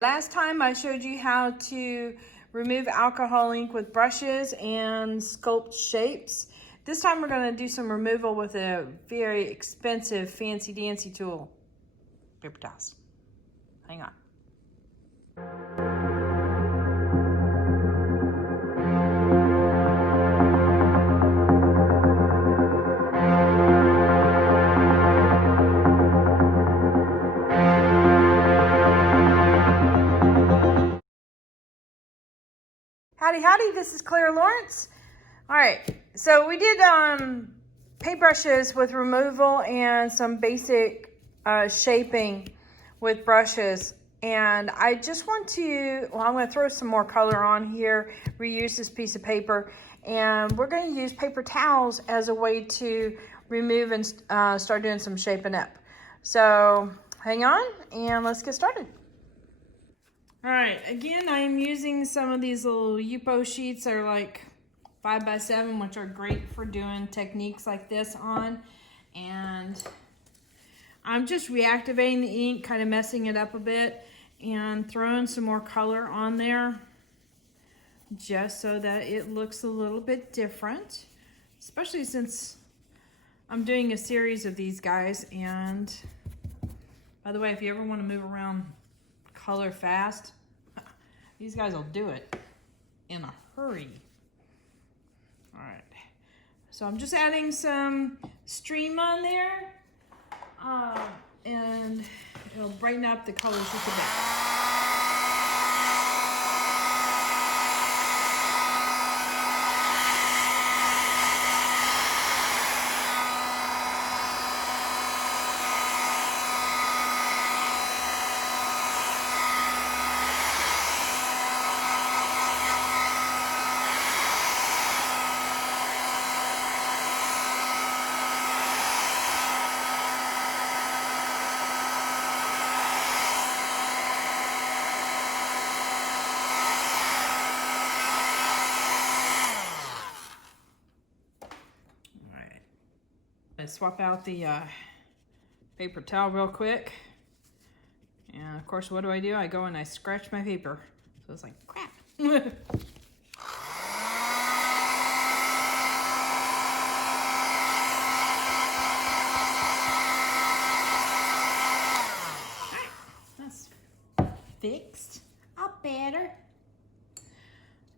Last time I showed you how to remove alcohol ink with brushes and sculpt shapes. This time we're going to do some removal with a very expensive fancy dancy tool. Paper towels. Hang on. Howdy howdy, this is Clara Lawrence. All right, so we did paintbrushes with removal and some basic shaping with brushes. And I just want to, I'm going to throw some more color on here, reuse this piece of paper, and we're going to use paper towels as a way to remove and start doing some shaping up. So hang on and let's get started. All right, again, I'm using some of these little Yupo sheets. They're like 5x7, which are great for doing techniques like this on. And I'm just reactivating the ink, kind of messing it up a bit, and throwing some more color on there just so that it looks a little bit different, especially since I'm doing a series of these guys. And by the way, if you ever want to move around color fast, these guys will do it in a hurry. All right, so I'm just adding some stream on there, and it'll brighten up the colors just a bit. Swap out the paper towel real quick, and of course what do? I go and I scratch my paper, so it's like crap. That's fixed up better.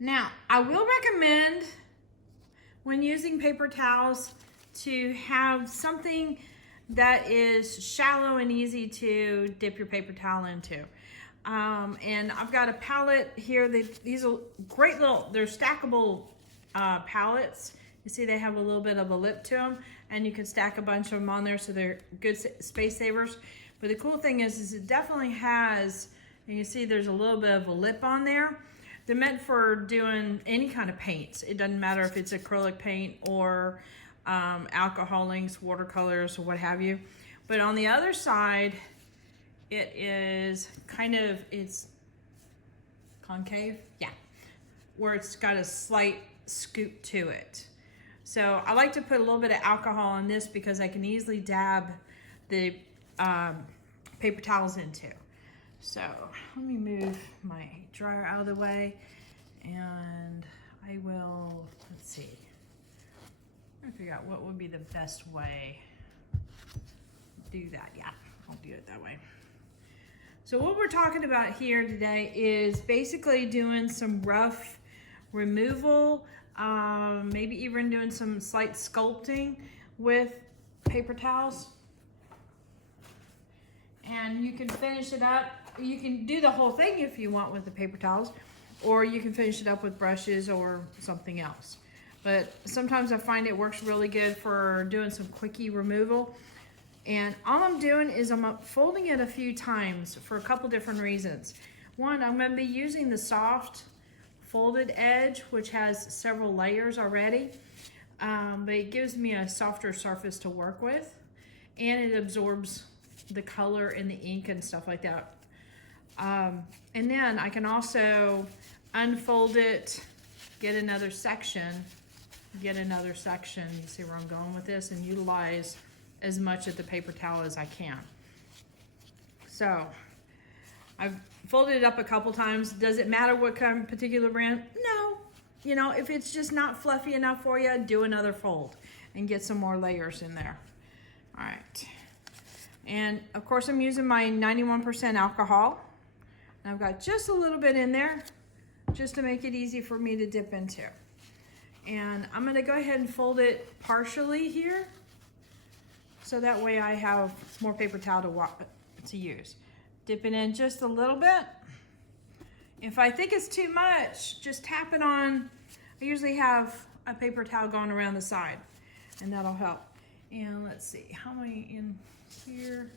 Now I will recommend when using paper towels to have something that is shallow and easy to dip your paper towel into. And I've got a palette here. These are great little, they're stackable palettes. You see they have a little bit of a lip to them, and you can stack a bunch of them on there, so they're good space savers. But the cool thing is it definitely has, you can see there's a little bit of a lip on there. They're meant for doing any kind of paints. It doesn't matter if it's acrylic paint or alcohol inks, watercolors, or what have you. But on the other side, it is kind of, it's concave, yeah, where it's got a slight scoop to it. So I like to put a little bit of alcohol on this because I can easily dab the paper towels into. So let me move my dryer out of the way, and I will, let's see, I figure out what would be the best way to do that. Yeah, I'll do it that way. So what we're talking about here today is basically doing some rough removal, maybe even doing some slight sculpting with paper towels. And you can finish it up. You can do the whole thing if you want with the paper towels, or you can finish it up with brushes or something else. But sometimes I find it works really good for doing some quickie removal. And all I'm doing is I'm folding it a few times for a couple different reasons. One, I'm going to be using the soft folded edge, which has several layers already. But it gives me a softer surface to work with, and it absorbs the color and the ink and stuff like that. And then I can also unfold it, get another section, you see where I'm going with this, and utilize as much of the paper towel as I can. So I've folded it up a couple times. Does it matter what kind of particular brand? No. You know, if it's just not fluffy enough for you, do another fold and get some more layers in there. All right. And of course I'm using my 91% alcohol. And I've got just a little bit in there just to make it easy for me to dip into. And I'm gonna go ahead and fold it partially here, so that way I have more paper towel to use. Dip it in just a little bit. If I think it's too much, just tap it on. I usually have a paper towel going around the side, and that'll help. And let's see, how many in here?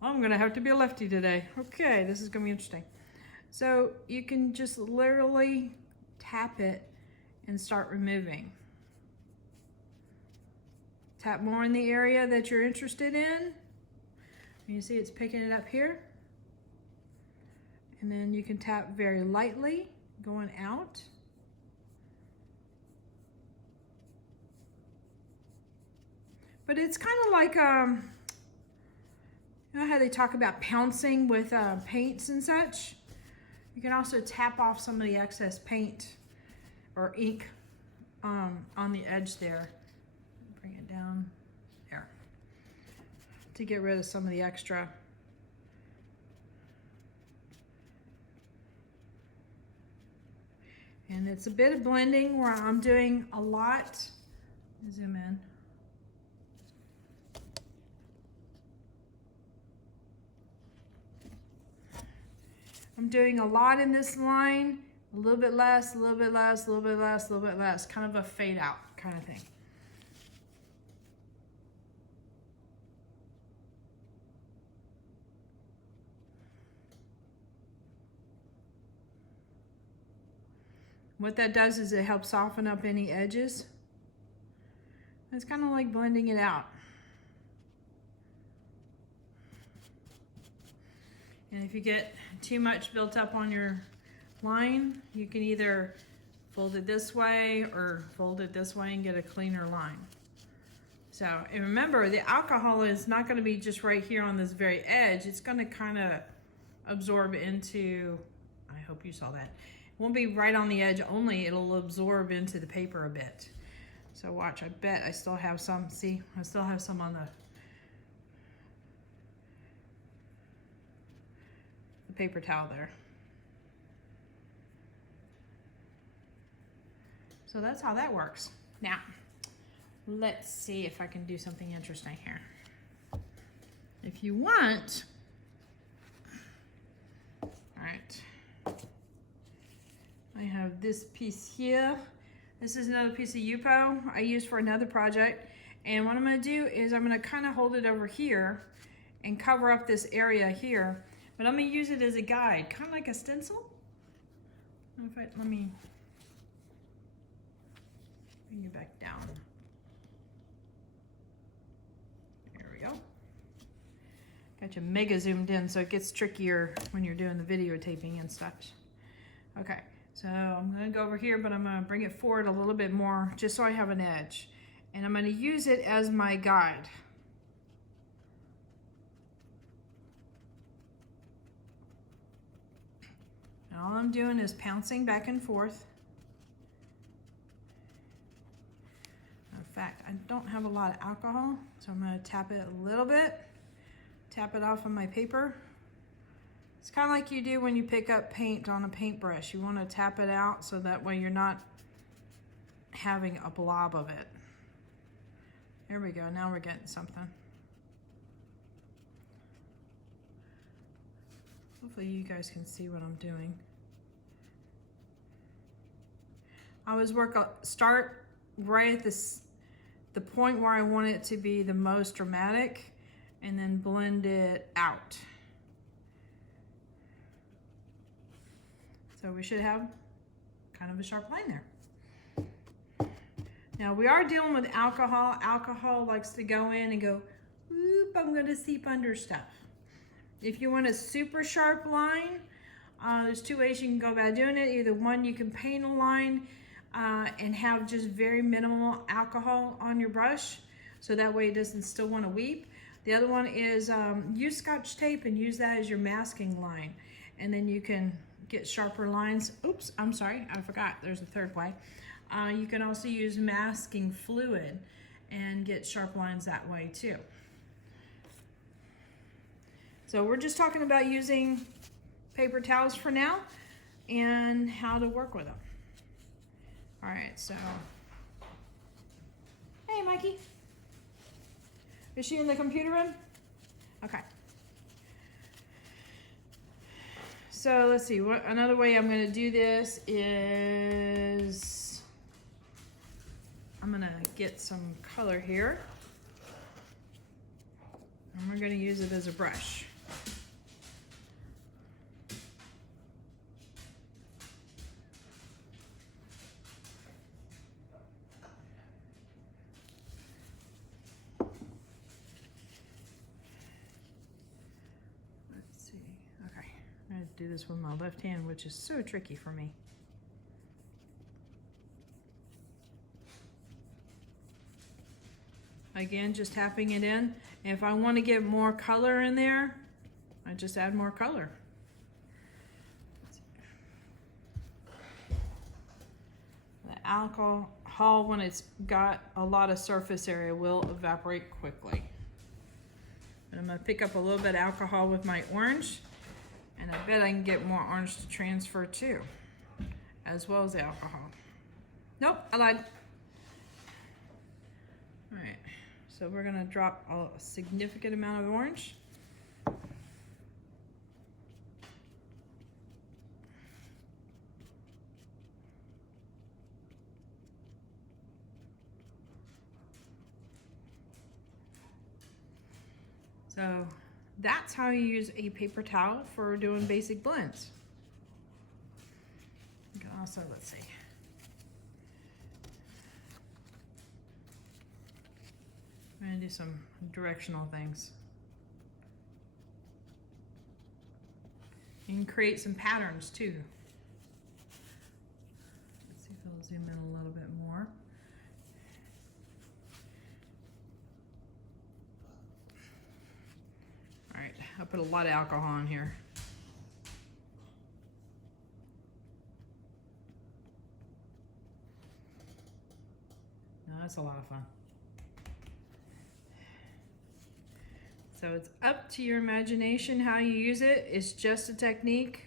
I'm gonna have to be a lefty today. Okay, this is gonna be interesting. So you can just literally tap it and start removing. Tap more in the area that you're interested in. You see it's picking it up here. And then you can tap very lightly going out. But it's kind of like, you know how they talk about pouncing with paints and such? You can also tap off some of the excess paint or ink on the edge there. Bring it down there to get rid of some of the extra. And it's a bit of blending where I'm doing a lot. Zoom in. I'm doing a lot in this line, a little bit less, a little bit less, a little bit less, a little bit less, kind of a fade out kind of thing. What that does is it helps soften up any edges. It's kind of like blending it out. And if you get too much built up on your line, you can either fold it this way or fold it this way and get a cleaner line. So, and remember, the alcohol is not going to be just right here on this very edge. It's going to kind of absorb into, I hope you saw that. It won't be right on the edge only, it'll absorb into the paper a bit. So watch, I bet I still have some, see, I still have some on the paper towel there. So that's how that works. Now, let's see if I can do something interesting here. If you want, all right, I have this piece here. This is another piece of Yupo I used for another project. And what I'm gonna do is I'm gonna kind of hold it over here and cover up this area here. But I'm gonna use it as a guide, kind of like a stencil. Let me bring it back down. There we go. Got you mega zoomed in, so it gets trickier when you're doing the videotaping and such. Okay, so I'm gonna go over here, but I'm gonna bring it forward a little bit more, just so I have an edge. And I'm gonna use it as my guide. And all I'm doing is pouncing back and forth. In fact, I don't have a lot of alcohol, so I'm gonna tap it a little bit, tap it off on my paper. It's kind of like you do when you pick up paint on a paintbrush. You wanna tap it out so that way you're not having a blob of it. There we go, now we're getting something. Hopefully you guys can see what I'm doing. I always start right at the point where I want it to be the most dramatic and then blend it out. So we should have kind of a sharp line there. Now we are dealing with alcohol. Alcohol likes to go in and go, oop, I'm gonna seep under stuff. If you want a super sharp line, there's two ways you can go about doing it. Either one, you can paint a line and have just very minimal alcohol on your brush, so that way it doesn't still want to weep. The other one is use Scotch tape and use that as your masking line. and then you can get sharper lines. Oops, I'm sorry, I forgot, there's a third way. You can also use masking fluid and get sharp lines that way too. So we're just talking about using paper towels for now and how to work with them. All right, so, hey Mikey. Is she in the computer room? Okay. So let's see, what another way I'm gonna do this is, I'm gonna get some color here. And we're gonna use it as a brush. I have to do this with my left hand, which is so tricky for me. Again, just tapping it in. And if I want to get more color in there, I just add more color. The alcohol, when it's got a lot of surface area, will evaporate quickly. And I'm going to pick up a little bit of alcohol with my orange. And I bet I can get more orange to transfer too, as well as the alcohol. Nope, I lied. All right, so we're gonna drop a significant amount of orange. So that's how you use a paper towel for doing basic blends. You can also, let's see. I'm gonna do some directional things. You can create some patterns too. Let's see if I'll zoom in a little bit more. I put a lot of alcohol in here. No, that's a lot of fun. So it's up to your imagination how you use it. It's just a technique.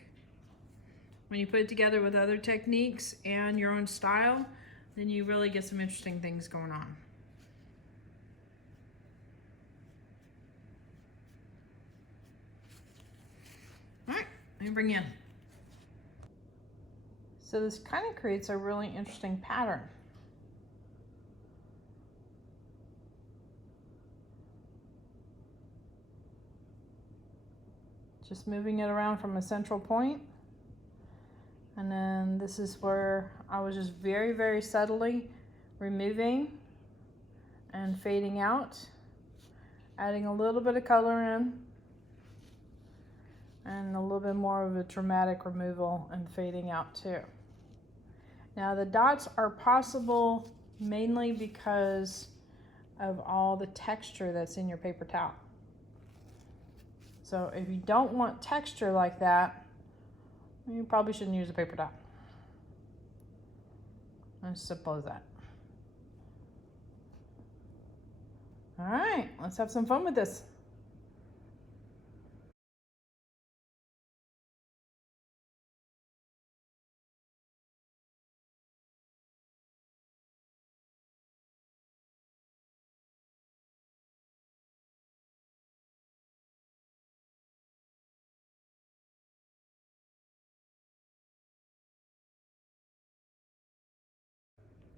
When you put it together with other techniques and your own style, then you really get some interesting things going on. Let me bring in. So this kind of creates a really interesting pattern. Just moving it around from a central point. And then this is where I was just very, very subtly removing and fading out, adding a little bit of color in, and a little bit more of a dramatic removal and fading out too. Now the dots are possible mainly because of all the texture that's in your paper towel. So if you don't want texture like that, you probably shouldn't use a paper towel. As simple as that. All right, let's have some fun with this.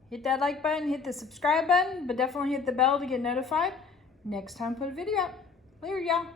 Hit that like button, hit the subscribe button, but definitely hit the bell to get notified next time I put a video out. Later, y'all.